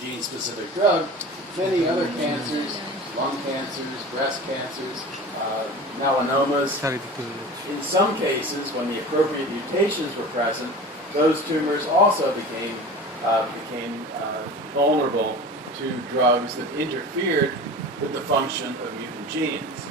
gene-specific drug, many other cancers, lung cancers, breast cancers, melanomas. In some cases, when the appropriate mutations were present, those tumors also became vulnerable to drugs that interfered with the function of mutant genes.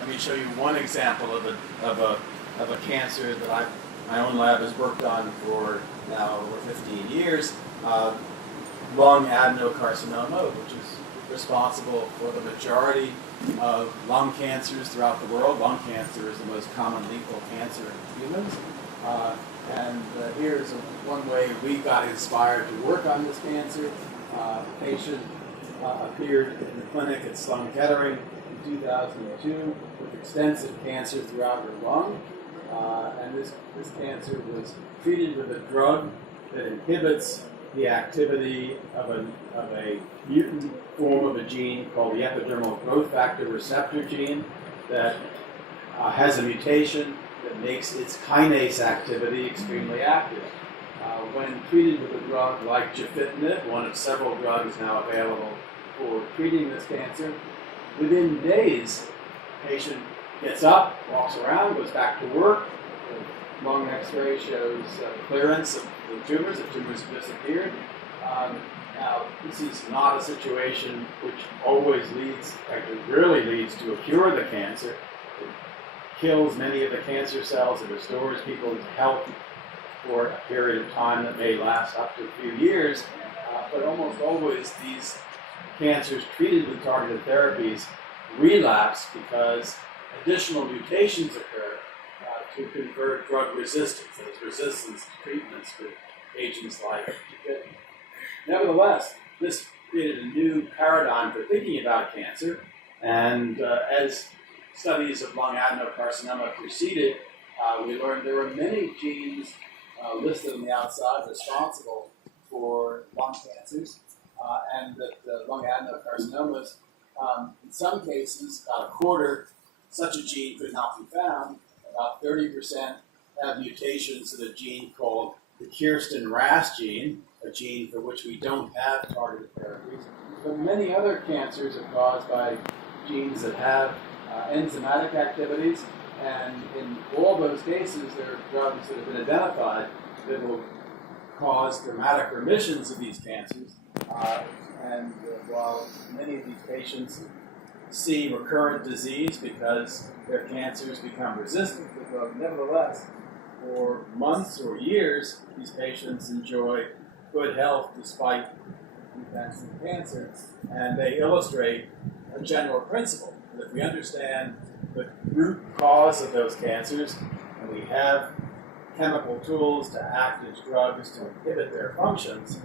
Let me show you one example of a cancer that my own lab has worked on for now over 15 years, lung adenocarcinoma, which is responsible for the majority of lung cancers throughout the world. Lung cancer is the most common lethal cancer in humans. Here's one way we got inspired to work on this cancer. A patient appeared in the clinic at Sloan Kettering in 2002 with extensive cancer throughout her lung. And this cancer was treated with a drug that inhibits the activity of a mutant form of a gene called the epidermal growth factor receptor gene that has a mutation that makes its kinase activity extremely active. When treated with a drug like gefitinib, one of several drugs now available for treating this cancer, within days, the patient gets up, walks around, goes back to work. The lung X-ray shows clearance of the tumors. The tumors have disappeared. Now, this is not a situation which actually rarely leads to a cure of the cancer. It kills many of the cancer cells. It restores people's health for a period of time that may last up to a few years. But almost always these cancers treated with targeted therapies relapse because additional mutations occur to convert drug resistance, that is resistance to treatments with agents like gefitinib. Nevertheless, this created a new paradigm for thinking about cancer, and as studies of lung adenocarcinoma proceeded, we learned there were many genes listed on the outside responsible for lung cancers, and that lung adenocarcinomas, in some cases, about a quarter, such a gene could not be found. About 30% have mutations in a gene called the Kirsten-Ras gene, a gene for which we don't have targeted therapies. But many other cancers are caused by genes that have enzymatic activities, and in all those cases, there are drugs that have been identified that will cause dramatic remissions of these cancers. While many of these patients see recurrent disease because their cancers become resistant to the drug, nevertheless, for months or years, these patients enjoy good health despite events in cancer, and they illustrate a general principle that if we understand the root cause of those cancers, and we have chemical tools to act as drugs to inhibit their functions,